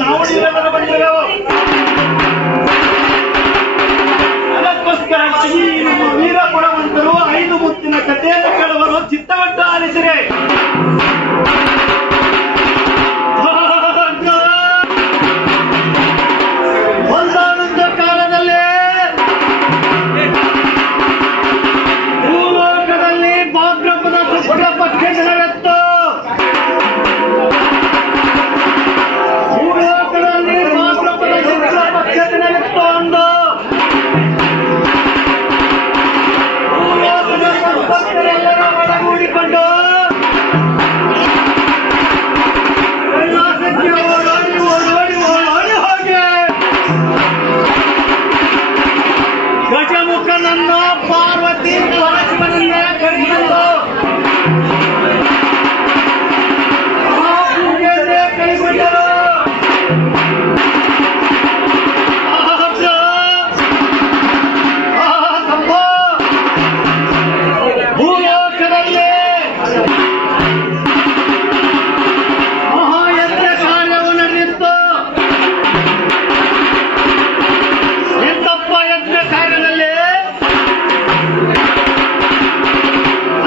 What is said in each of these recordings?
ನಾವು ನೀವೆಲ್ಲರೂ ಬಂದಿರೋ ಅದಕ್ಕೋಸ್ಕರವಾಗಿ ವೀರ ಗುಣವಂತರು 5 ಮುತ್ತಿನ ಕಥೆಯನ್ನು ಕೇಳುವರು ಚಿತ್ತವಟ್ಟು ಆಲಿಸಿರೆ. ಒಂದಾನೊಂದು ಕಾಲದಲ್ಲಿ ಭೂಲೋಕದಲ್ಲಿ ಭಾದ್ರಪದ ಶುಕ್ಲ ಪಕ್ಷ ದಿನವೆತ್ತು. ಭೂಲೋಕದಲ್ಲಿ ಭಾದ್ರಪದ ಶುಕ್ಲ ಪಕ್ಷ ದಿನವೆತ್ತು ಅಂದು ಭೂಲೋಕದ ಸಂಪತ್ತರೆಲ್ಲರ ಒಳಗೂಡಿಕೊಂಡು ಕೈಲಾಸಕ್ಕೆ ಓಡೋಡಿ ಓಡೋಡಿ ಓಡೋಡಿ ಹೋಗಿ ಗಜಮುಖನನ್ನ ಪಾರ್ವತಿ ಪರಶಿವನನ್ನೇ ಕರೆದುಕೊಂಡು ಪೂಜೆಗೆ ಕೈಗೊಂಡರು. ಭೂಲೋಕದಲ್ಲಿ ಮಹಾಯಜ್ಞ ಕಾರ್ಯವು ನಡೆದಿತ್ತು. ಎಂತಪ್ಪ ಯಜ್ಞ ಕಾರ್ಯದಲ್ಲಿ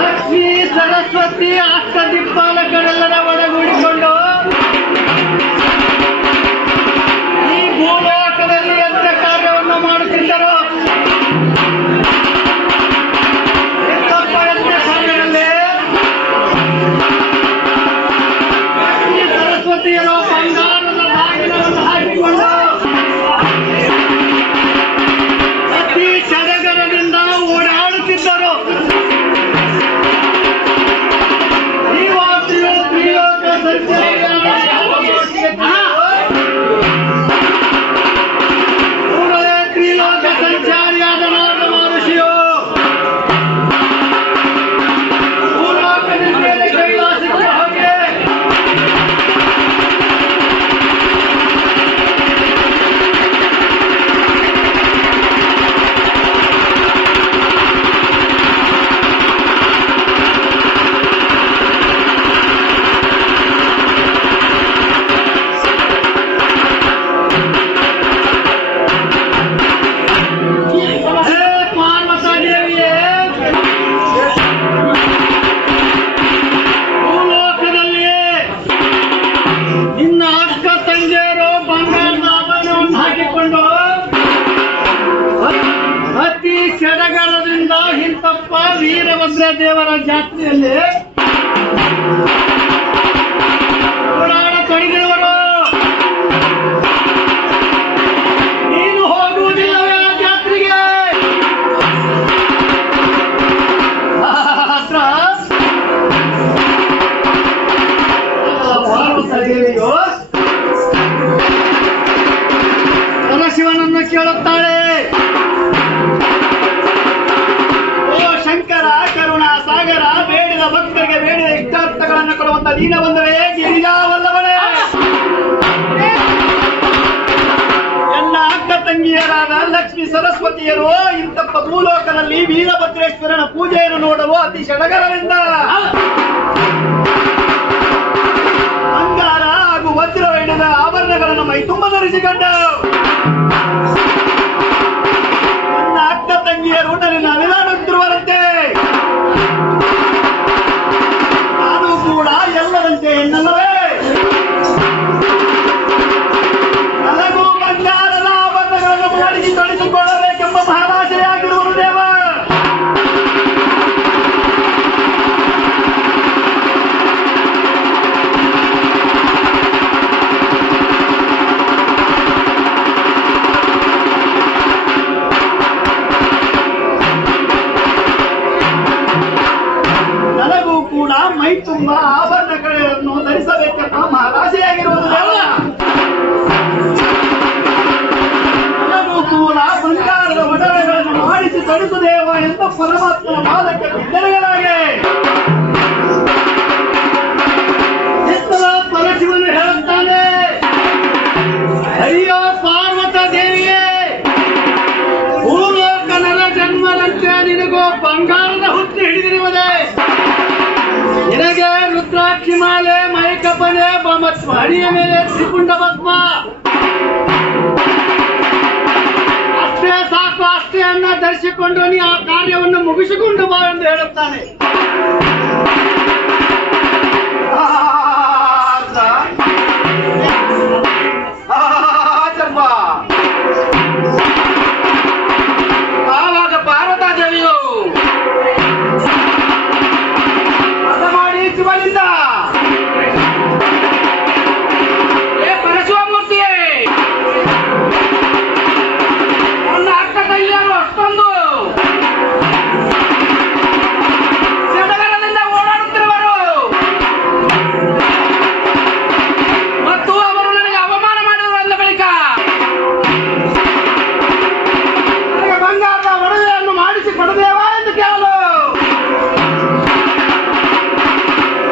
ಲಕ್ಷ್ಮೀ ಸರಸ್ವತಿ ಅಷ್ಟದಿಕ್ಪಾಲಕರೆಲ್ಲರ ಒಳಗೂಡಿಕೊಂಡು ಈ ಭೂಲೋಕದಲ್ಲಿ ಯಜ್ಞ ಕಾರ್ಯವನ್ನು ಮಾಡುತ್ತಿದ್ದರು. ಎಂತಪ್ಪ ಯಜ್ಞ ಕಾರ್ಯದಲ್ಲಿ ಲಕ್ಷ್ಮೀ ಸರಸ್ವತಿಯರು ಬಂಗಾರದ ಬಾಗಿಲನ್ನು ಹಾಕಿಕೊಂಡು ಅತಿ ಸಡಗರದಿಂದ ಓಡಾಡುತ್ತಿದ್ದರು. ಈ ವಾಸಿಯು ತ್ರಿಲೋಕ ಕೂಡಲೇ ತ್ರಿಲೋಕ ಸಂಚಾರಿಯಾದ ನಾರದ ಮಹರ್ಷಿಯು ಭೂಲೋಕದಿಂದ ಕೈಲಾಸಕ್ಕೆ ಹೋಗಿ ಪಾರ್ವತಾದೇವಿಯೇ ಭೂಲೋಕದಲ್ಲಿಯೇ ನಿನ್ನ ಅಕ್ಕ ತಂಗಿಯರು ಬಂಗಾರದ ಆಭರಣವನ್ನು ಹಾಕಿಕೊಂಡು ಅತಿ ಸಡಗರದಿಂದ ಹಿಂತಪ್ಪ ವೀರಭದ್ರ ದೇವರ ಜಾತ್ರೆಯಲ್ಲಿ ಓಡಾಡತೊಡಗಿರುವರು. ನೀನು ಹೋಗುವುದಿಲ್ಲವೇ ಆ ಜಾತ್ರೆಗೆ? ಪಾರ್ವತಾದೇವಿಯು ಪರಶಿವನನ್ನು ಕೇಳುತ್ತಾಳೆ. ಓ ಶಂಕರ ಕರುಣ ಸಾಗರ, ಬೇಡಿದ ಭಕ್ತರಿಗೆ ಬೇಡಿದ ಇಷ್ಟಾರ್ಥಗಳನ್ನು ಕೊಡುವಂತ ದೀನ ಬಂದರೆ ಗಿರಿಜಾವಲ್ಲವನೇ, ಎಲ್ಲ ಅಕ್ಕ ತಂಗಿಯರಾದ ಲಕ್ಷ್ಮೀ ಸರಸ್ವತಿಯರು ಇಂತಪ್ಪ ಭೂಲೋಕದಲ್ಲಿ ವೀರಭದ್ರೇಶ್ವರನ ಪೂಜೆಯನ್ನು ನೋಡಲು ಅತಿ ಸಡಗರದಿಂದ ಬಂಗಾರ ಹಾಗೂ ವಜ್ರವೇಣದ ಆಭರಣಗಳನ್ನು ಮೈ ತುಂಬ ಧರಿಸಿಕೊಂಡು ನನ್ನ ಅಕ್ಕ ತಂಗಿಯರು ನನ್ನ ಅನುದಾನುತ್ತಿರುವರಂತೆ. ನಾನು ಕೂಡ ಎಲ್ಲರಂತೆ ಎನ್ನಲ್ಲವೇ ನನಗೂ ಬಂಗಾರದ ಆಭರಣಗಳನ್ನು ಮಾಡಿಸಿ ತೊಡಿಸಿಕೊಳ್ಳಬೇಕೆಂಬ ಮಹಾರಾಶೆಯಾಗಿರುವರು ದೇವ. ನನಗೂ ಕೂಡ ಮೈ ತುಂಬ ಆಭರಣಗಳನ್ನು ಧರಿಸಬೇಕೆಂಬ ಮಹಾರಾಶೆಯಾಗಿರುವುದು ದೇವ. ನನಗೂ ಕೂಡ ಬಂಗಾರದ ಒಡವೆಗಳನ್ನು ಮಾಡಿಸಿ ತಡಿಸು ದೇವ ಎಂಬ ಪರಮಾತ್ಮನ ಪಾದಕ್ಕೆ ಬಿದ್ದರೆಗಳಾಗೆ ಪರಶಿವನು ಹೇಳುತ್ತಾನೆ. ಅಯ್ಯೋ ಪಾರ್ವತ ದೇವಿಯೇ, ಭೂಲೋಕ ನರ ಜನ್ಮದಂತೆ ನಿನಗೂ ಬಂಗಾರದ ಹುಟ್ಟಿ ಹಿಡಿದಿರುವುದೇ. ನಿನಗೆ ರುದ್ರಾಕ್ಷಿ ಮಾಲೆ ಮೈಕಪ್ಪ ಶಿವನೇ ಮತ್ತು ಹಣಿಯ ಮೇಲೆ ತ್ರಿಪುಂಡ ಭಸ್ಮ. ಅಷ್ಟೇ ಸಾಕು, ಅಷ್ಟೇ ಅನ್ನ ಧರಿಸಿಕೊಂಡು ನೀ ಆ ಕಾರ್ಯವನ್ನು ಮುಗಿಸಿಕೊಂಡು ಬಾ ಎಂದು ಹೇಳುತ್ತಾನೆ. ಆವಾಗ ಪಾರ್ವತಾದೇವಿಯು ಅರ್ಥ ಮಾಡಿ ಶಿವಲಿಂದ ಪರಶಿವಮೂರ್ತಿಯೇ, ನನ್ನ ಅಕ್ಕ ತಂಗಿಯರು ಅಷ್ಟೊಂದು ಸಡಗರದಿಂದ ಓಡಾಡುತ್ತಿರುವರು ಮತ್ತು ಅವರು ನನಗೆ ಅವಮಾನ ಮಾಡಿದರು ಅಂದ ಬಳಿಕ ನನಗೆ ಬಂಗಾರದ ಒಡವೆಯನ್ನು ಮಾಡಿಸಿ ಕೊಡದೇವಾ ಎಂದು ಕೇಳಲು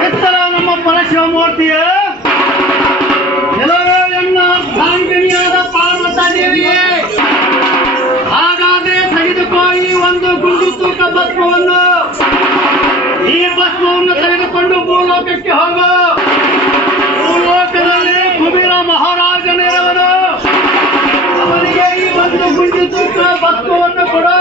ಎತ್ತರ ನಮ್ಮ ಪರಶಿವಮೂರ್ತಿಯೇ, ಎಲ್ಲರೂ ಎನ್ನ ಸಾಂಗಣಿಯಾದ ಪಾರ್ವತಾದೇವಿಯೇ, ಹಾಗಾದ್ರೆ ತೆಗೆದುಕೋ ಈ ಒಂದು ಗುಂಡು ತೂಕ ಭಸ್ಮವನ್ನು. ಈ ಭಸ್ಮವನ್ನು ತೆಗೆದುಕೊಂಡು ಭೂಲೋಕಕ್ಕೆ ಹೋಗು. ಭೂಲೋಕದಲ್ಲಿ ಕುಬೇರ ಮಹಾರಾಜನಿರುವನು, ಅವನಿಗೆ ಈ ಒಂದು ಗುಂಡು ತೂಕ ಭಸ್ಮವನ್ನು ಕೊಡು.